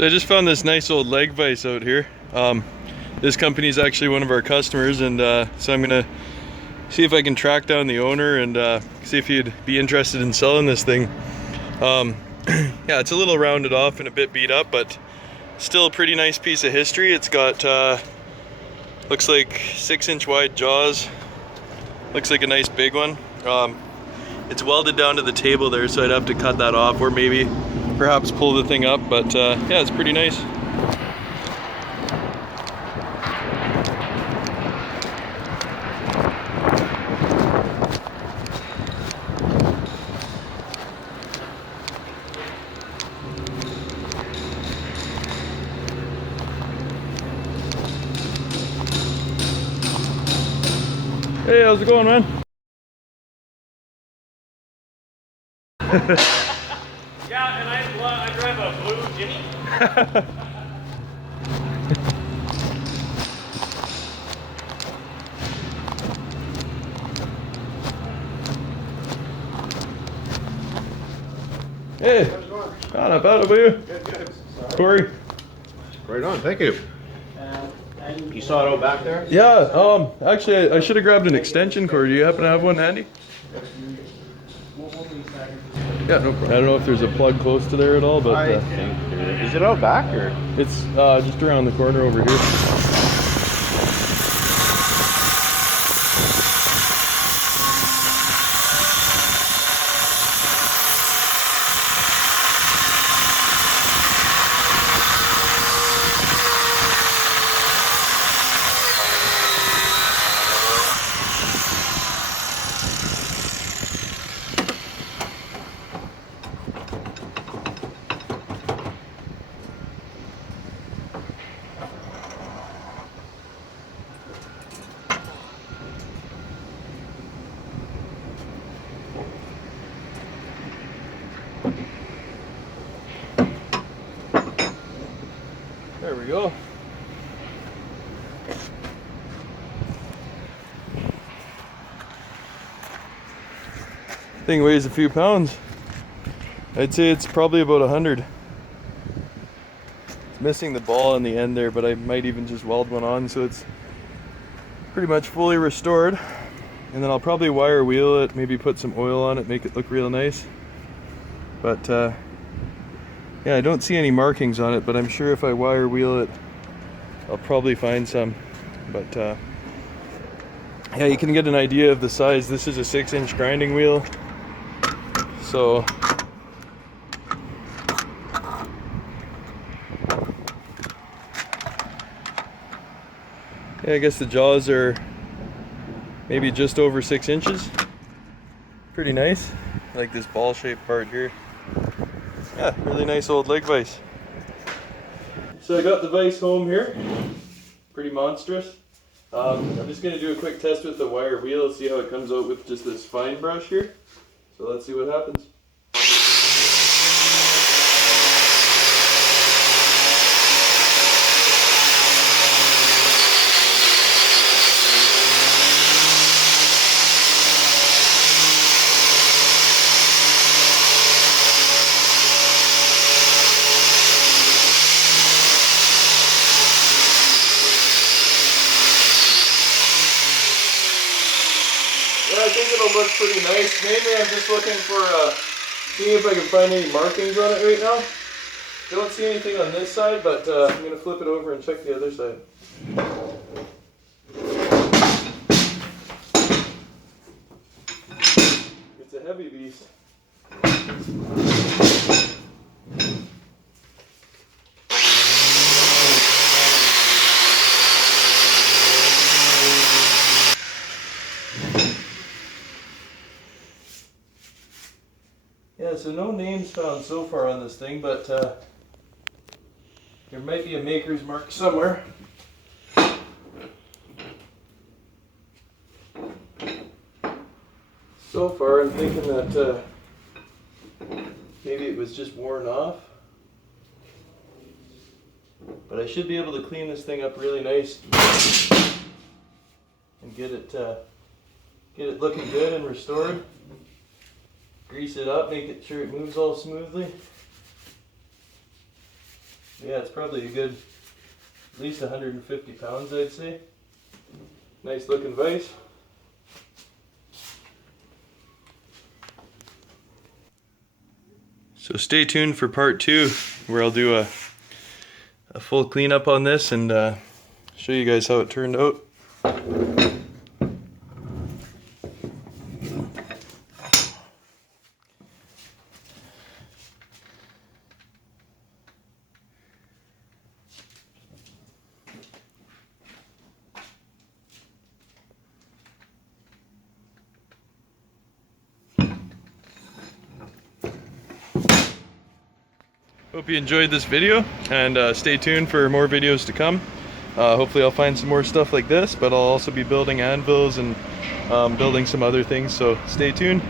So I just found this nice old leg vise out here. This company is actually one of our customers, and so I'm gonna see if I can track down the owner and see if he'd be interested in selling this thing. Yeah, it's a little rounded off and a bit beat up, but still a pretty nice piece of history. It's got looks like 6-inch wide jaws. Looks like a nice big one. It's welded down to the table there, so I'd have to cut that off or maybe perhaps pull the thing up, but yeah, it's pretty nice. Hey, how's it going, man? Yeah, and I drive a blue Jimmy. Hey, How's it going? not bad, how about you? Good, good. Corey? Right on, thank you. You saw it out back there? Yeah, actually I should have grabbed an extension cord. Do you happen to have one handy? Yeah, no problem. I don't know if there's a plug close to there at all, but I think there is. Is it out back or? it's just around the corner over here. There we go. Thing weighs a few pounds. I'd say it's probably about 100. It's missing the ball on the end there, but I might even just weld one on so it's pretty much fully restored. And then I'll probably wire wheel it, maybe put some oil on it, make it look real nice. But yeah, I don't see any markings on it, but I'm sure if I wire wheel it, I'll probably find some. But yeah, you can get an idea of the size. This is a 6-inch grinding wheel. So yeah, I guess the jaws are maybe just over 6 inches. Pretty nice. I like this ball-shaped part here. Yeah, really nice old leg vise. So I got the vise home here. Pretty monstrous. I'm just going to do a quick test with the wire wheel, see how it comes out with just this fine brush here. So let's see what happens. Yeah, I think it'll look pretty nice. Mainly I'm just looking for, seeing if I can find any markings on it right now. Don't see anything on this side, but I'm going to flip it over and check the other side. It's a heavy beast. Yeah, so no names found so far on this thing, but there might be a maker's mark somewhere. So far I'm thinking that maybe it was just worn off. But I should be able to clean this thing up really nice and get it looking good and restored. Grease it up, make it sure it moves all smoothly. Yeah, it's probably a good, at least 150 pounds, I'd say. Nice looking vise. So stay tuned for part 2, where I'll do a full cleanup on this and show you guys how it turned out. Hope you enjoyed this video, and stay tuned for more videos to come. Hopefully I'll find some more stuff like this, but I'll also be building anvils and building some other things, so stay tuned.